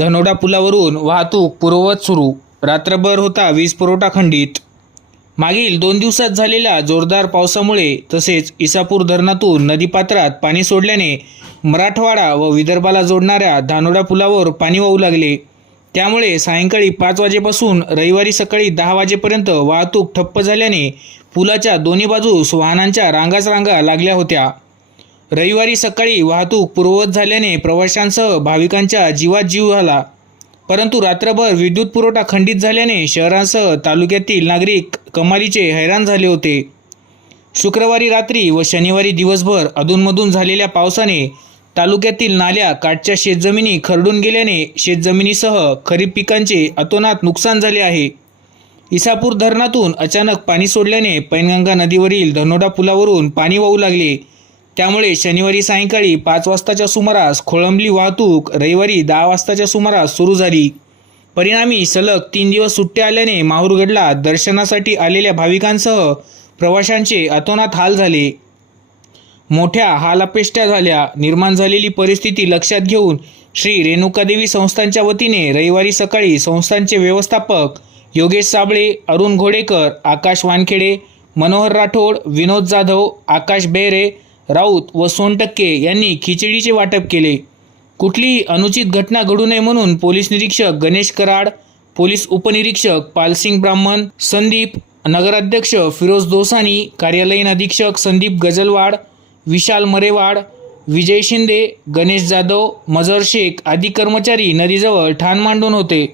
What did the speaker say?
धनोडा पुलावरून वाहतूक पूर्ववत सुरू. रात्रभर होता वीज पुरवठा खंडित. मागील दोन दिवसात झालेल्या जोरदार पावसामुळे तसेच इसापूर धरणातून नदीपात्रात पाणी सोडल्याने मराठवाडा व विदर्भाला जोडणाऱ्या धानोडा पुलावर पाणी वाहू लागले. त्यामुळे सायंकाळी पाच वाजेपासून रविवारी सकाळी दहा वाजेपर्यंत वाहतूक ठप्प झाल्याने पुलाच्या दोन्ही बाजूस वाहनांच्या रांगाच रांगा लागल्या होत्या. रविवारी सकाळी वाहतूक पूर्ववत झाल्याने प्रवाशांसह भाविकांच्या जीवात जीव झाला परंतु रात्रभर विद्युत पुरवठा खंडित झाल्याने शहरांसह तालुक्यातील नागरिक कमालीचे हैराण झाले होते. शुक्रवारी रात्री व शनिवारी दिवसभर अधूनमधून झालेल्या पावसाने तालुक्यातील नाल्या काठच्या शेतजमिनी खरडून गेल्याने शेतजमिनीसह खरीप पिकांचे अतोनात नुकसान झाले आहे. इसापूर धरणातून अचानक पाणी सोडल्याने पैनगंगा नदीवरील धनोडा पुलावरून पाणी वाहू लागले. त्यामुळे शनिवारी सायंकाळी पाच वाजताच्या सुमारास खोळंबली वाहतूक रविवारी दहा वाजताच्या सुमारास सुरू झाली. परिणामी सलग तीन दिवस सुट्ट्या आल्याने माहूरगडला दर्शनासाठी आलेल्या भाविकांसह प्रवाशांचे अतोनात हाल झाले. मोठ्या हालापेष्ट्या झाल्या. निर्माण झालेली परिस्थिती लक्षात घेऊन श्री रेणुकादेवी संस्थांच्या वतीने रविवारी सकाळी संस्थांचे व्यवस्थापक योगेश साबळे अरुण घोडेकर आकाश वानखेडे मनोहर राठोड विनोद जाधव आकाश बेहरे राऊत व सोनटक्के यांनी खिचडीचे वाटप केले. कुठलीही अनुचित घटना घडू नये म्हणून पोलीस निरीक्षक गणेश कराड पोलीस उपनिरीक्षक पालसिंग ब्राह्मण संदीप नगराध्यक्ष फिरोज दोसानी कार्यालयीन अधीक्षक संदीप गजलवाड विशाल मरेवाड विजय शिंदे गणेश जाधव मजर शेख आदी कर्मचारी नदीजवळ ठाण मांडून होते.